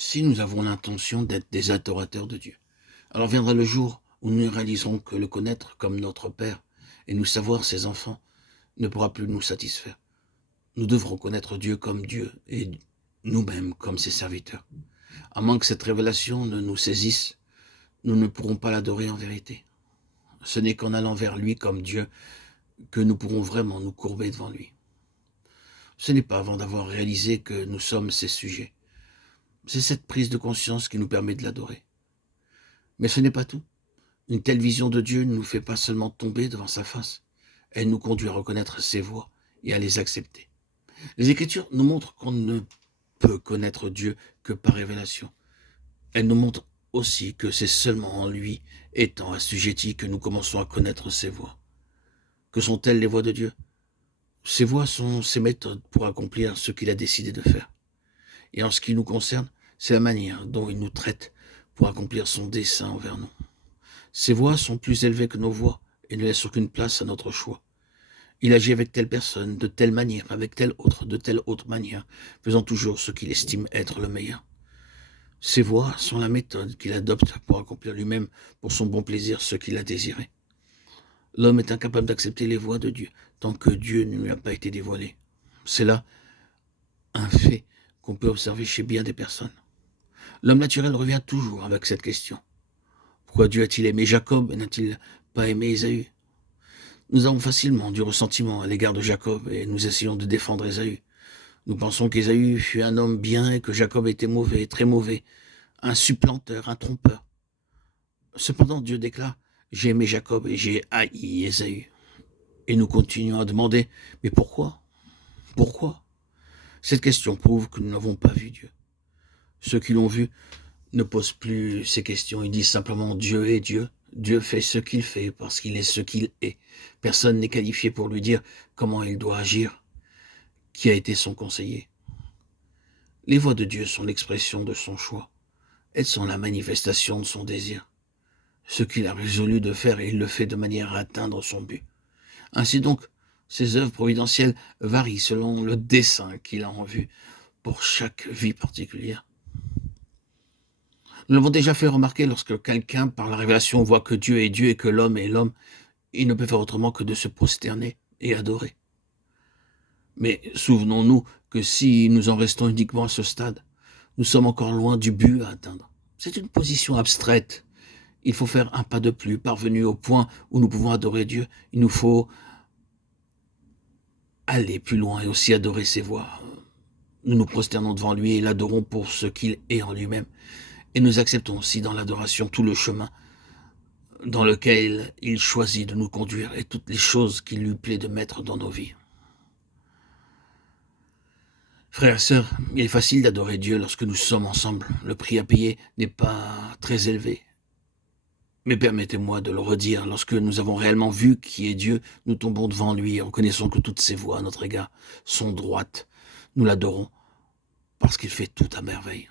si nous avons l'intention d'être des adorateurs de Dieu. Alors viendra le jour où nous réaliserons que le connaître comme notre Père et nous savoir ses enfants ne pourra plus nous satisfaire. Nous devrons connaître Dieu comme Dieu et nous-mêmes comme ses serviteurs. À moins que cette révélation ne nous saisisse, nous ne pourrons pas l'adorer en vérité. Ce n'est qu'en allant vers lui comme Dieu que nous pourrons vraiment nous courber devant lui. Ce n'est pas avant d'avoir réalisé que nous sommes ses sujets. C'est cette prise de conscience qui nous permet de l'adorer. Mais ce n'est pas tout. Une telle vision de Dieu ne nous fait pas seulement tomber devant sa face, elle nous conduit à reconnaître ses voies et à les accepter. Les Écritures nous montrent qu'on ne peut connaître Dieu que par révélation. Elles nous montrent aussi que c'est seulement en lui étant assujettis que nous commençons à connaître ses voies. Que sont-elles les voies de Dieu? Ses voies sont ses méthodes pour accomplir ce qu'il a décidé de faire. Et en ce qui nous concerne, c'est la manière dont il nous traite pour accomplir son dessein envers nous. Ses voies sont plus élevées que nos voies et ne laissent aucune place à notre choix. Il agit avec telle personne, de telle manière, avec telle autre, de telle autre manière, faisant toujours ce qu'il estime être le meilleur. Ses voies sont la méthode qu'il adopte pour accomplir lui-même, pour son bon plaisir, ce qu'il a désiré. L'homme est incapable d'accepter les voies de Dieu, tant que Dieu ne lui a pas été dévoilé. C'est là un fait qu'on peut observer chez bien des personnes. L'homme naturel revient toujours avec cette question. Pourquoi Dieu a-t-il aimé Jacob et n'a-t-il pas aimé Ésaü? Nous avons facilement du ressentiment à l'égard de Jacob et nous essayons de défendre Ésaü. Nous pensons qu'Ésaü fut un homme bien et que Jacob était mauvais, très mauvais, un supplanteur, un trompeur. Cependant, Dieu déclare « J'ai aimé Jacob et j'ai haï Ésaü ». Et nous continuons à demander « Mais pourquoi? Pourquoi ?» Cette question prouve que nous n'avons pas vu Dieu. Ceux qui l'ont vu ne posent plus ces questions, ils disent simplement « Dieu est Dieu ». Dieu fait ce qu'il fait parce qu'il est ce qu'il est. Personne n'est qualifié pour lui dire comment il doit agir, qui a été son conseiller. Les voies de Dieu sont l'expression de son choix. Elles sont la manifestation de son désir. Ce qu'il a résolu de faire, il le fait de manière à atteindre son but. Ainsi donc, ses œuvres providentielles varient selon le dessein qu'il a en vue pour chaque vie particulière. Nous l'avons déjà fait remarquer lorsque quelqu'un, par la révélation, voit que Dieu est Dieu et que l'homme est l'homme, il ne peut faire autrement que de se prosterner et adorer. Mais souvenons-nous que si nous en restons uniquement à ce stade, nous sommes encore loin du but à atteindre. C'est une position abstraite. Il faut faire un pas de plus, parvenu au point où nous pouvons adorer Dieu. Il nous faut aller plus loin et aussi adorer ses voies. Nous nous prosternons devant lui et l'adorons pour ce qu'il est en lui-même. Et nous acceptons aussi dans l'adoration tout le chemin dans lequel il choisit de nous conduire et toutes les choses qu'il lui plaît de mettre dans nos vies. Frères et sœurs, il est facile d'adorer Dieu lorsque nous sommes ensemble. Le prix à payer n'est pas très élevé. Mais permettez-moi de le redire, lorsque nous avons réellement vu qui est Dieu, nous tombons devant lui et reconnaissons que toutes ses voies à notre égard sont droites. Nous l'adorons parce qu'il fait tout à merveille.